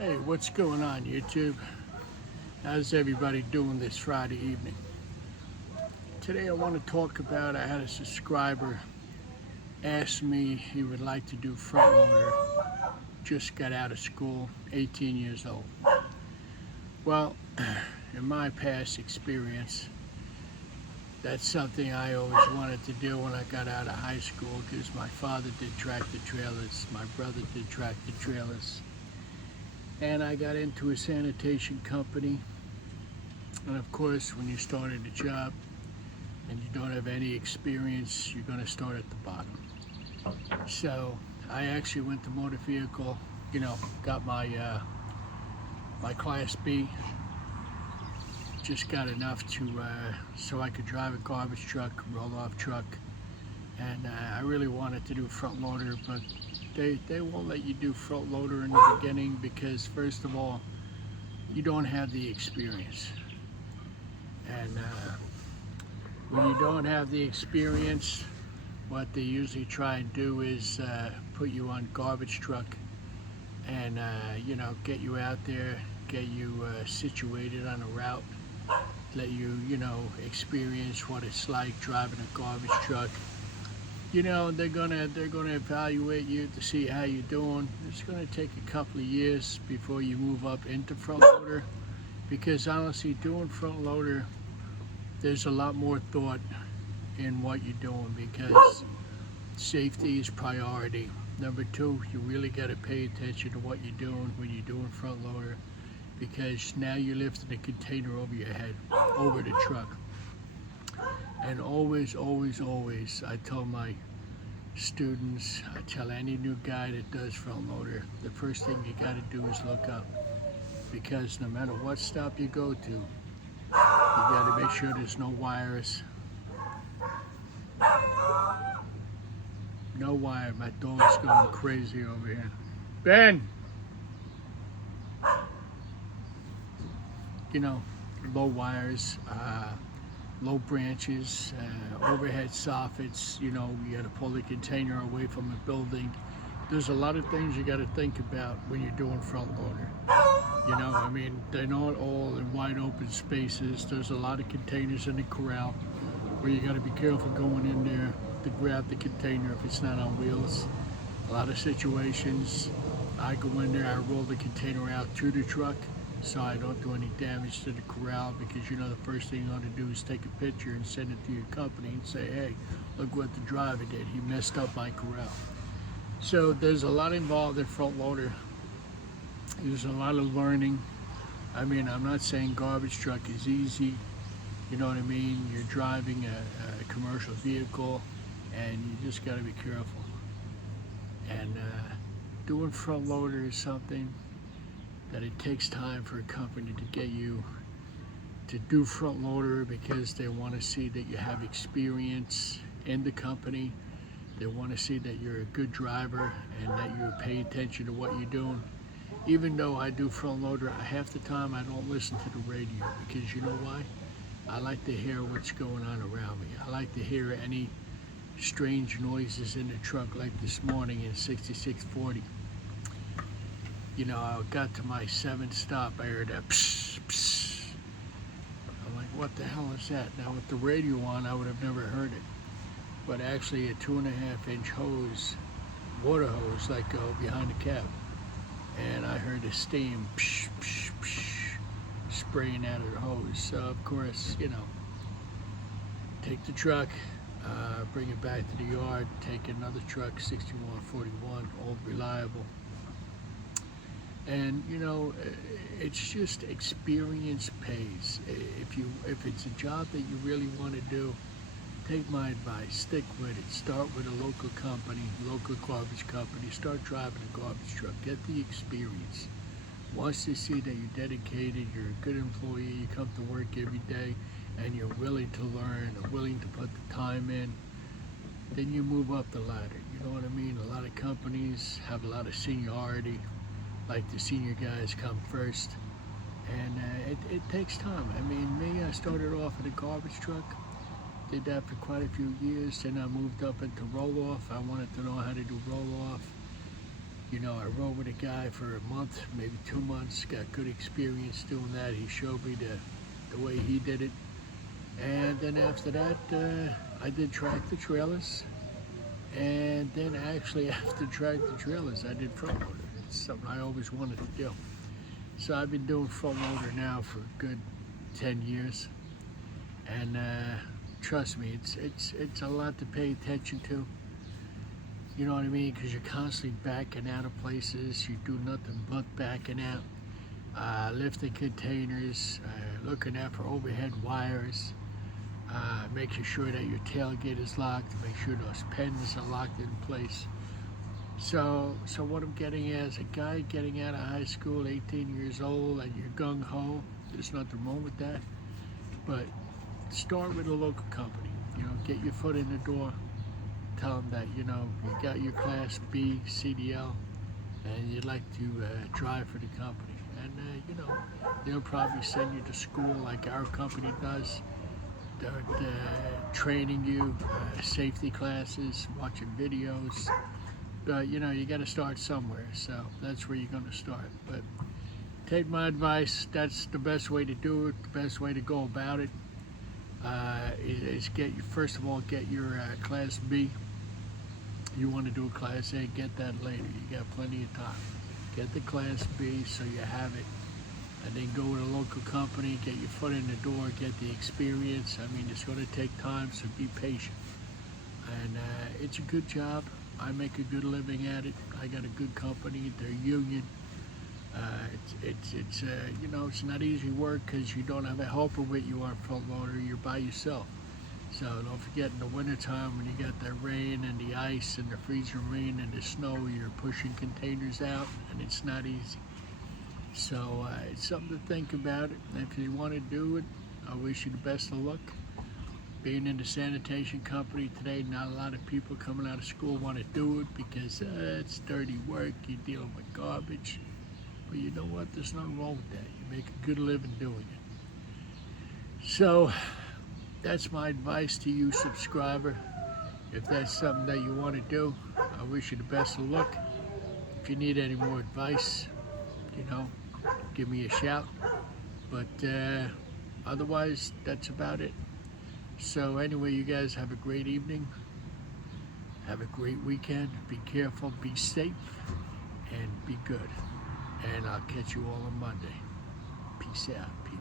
Hey, what's going on, YouTube? How's everybody doing this Friday evening? Today I want to talk about, I had a subscriber ask me he would like to do front loader, just got out of school, 18 years old. Well, in my past experience, that's something I always wanted to do when I got out of high school because my father did tractor trailers, my brother did tractor trailers, and I got into a sanitation company. And of course, when you start at a job and you don't have any experience, you're going to start at the bottom. So I actually went to motor vehicle, got my Class B, just got enough to so I could drive a garbage truck, roll-off truck, and I really wanted to do front loader, but they won't let you do front loader in the beginning because, first of all, you don't have the experience. And when you don't have the experience, what they usually try and do is put you on garbage truck and get you out there, get you situated on a route, let you experience what it's like driving a garbage truck. They're gonna evaluate you to see how you're doing. It's gonna take a couple of years before you move up into front loader, because honestly, doing front loader, there's a lot more thought in what you're doing because safety is priority. Number two, you really got to pay attention to what you're doing when you're doing front loader, because now you're lifting a container over your head, over the truck. And always, always, always, I tell my students, I tell any new guy that does front loader, the first thing you got to do is look up, because no matter what stop you go to, you got to make sure there's no wires. No wire. My dog's going crazy over here. Ben! Low wires, low branches, overhead soffits. You got to pull the container away from the building. There's a lot of things you got to think about when you're doing front loader. They're not all in wide open spaces. There's a lot of containers in the corral where you got to be careful going in there to grab the container if it's not on wheels. A lot of situations, I go in there, I roll the container out to the truck so I don't do any damage to the corral, because the first thing you ought to do is take a picture and send it to your company and say, hey, look what the driver did. He messed up my corral. So there's a lot involved in front loader. There's a lot of learning. I'm not saying garbage truck is easy. You know what I mean? You're driving a commercial vehicle, and you just got to be careful. And doing front loader is something that it takes time for a company to get you to do front loader, because they want to see that you have experience in the company. They want to see that you're a good driver and that you pay attention to what you're doing. Even though I do front loader, half the time I don't listen to the radio, because you know why? I like to hear what's going on around me. I like to hear any strange noises in the truck, like this morning in 6640. I got to my 7th stop, I heard that psh, psh. I'm like, what the hell is that? Now with the radio on, I would have never heard it. But actually a 2.5-inch hose, water hose, like behind the cab. And I heard the steam psh, psh, psh, spraying out of the hose. So of course, take the truck, bring it back to the yard, take another truck, 6141, old reliable. And it's just experience pays. If it's a job that you really want to do, take my advice, stick with it. Start with a local company, local garbage company. Start driving a garbage truck. Get the experience. Once they see that you're dedicated, you're a good employee, you come to work every day, and you're willing to learn, and willing to put the time in, then you move up the ladder. You know what I mean? A lot of companies have a lot of seniority, like the senior guys come first, and it takes time. Me, I started off in a garbage truck, did that for quite a few years, then I moved up into roll-off. I wanted to know how to do roll-off. You know, I rode with a guy for a month, maybe 2 months, got good experience doing that. He showed me the way he did it. And then after that, I did tractor trailers. And then actually after tractor trailers, I did front loader. It's something I always wanted to do. So I've been doing front loader now for a good 10 years. And trust me, it's a lot to pay attention to. You know what I mean? Because you're constantly backing out of places. You do nothing but backing out, lifting containers, looking out for overhead wires, making sure that your tailgate is locked, make sure those pens are locked in place. So what I'm getting at is a guy getting out of high school, 18 years old, and you're gung-ho. There's nothing wrong with that. But start with a local company. You know, get your foot in the door. Tell them that, you know, you got your Class B CDL and you'd like to drive for the company. And, you know, they'll probably send you to school like our company does. They're training you, safety classes, watching videos. But, you know, you got to start somewhere. So that's where you're going to start. But take my advice. That's the best way to do it, the best way to go about it. Is first of all, get your Class B. You want to do a Class A, get that later. You got plenty of time. Get the Class B so you have it. And then go with a local company, get your foot in the door, get the experience. I mean, it's going to take time, so be patient. And it's a good job. I make a good living at it. I got a good company. They're union. It's you know, it's not easy work because you don't have a helper with you on front loader. You're by yourself. So don't forget, in the wintertime when you got that rain and the ice and the freezing rain and the snow, you're pushing containers out and it's not easy. So it's something to think about. If you want to do it, I wish you the best of luck. Being in the sanitation company today, not a lot of people coming out of school want to do it because it's dirty work, you're dealing with garbage. But you know what, there's nothing wrong with that. You make a good living doing it. So that's my advice to you, subscriber. If that's something that you want to do, I wish you the best of luck. If you need any more advice, you know, give me a shout. But otherwise, that's about it. So anyway, you guys have a great evening. Have a great weekend. Be careful, be safe, and be good. And I'll catch you all on Monday. Peace out. Peace.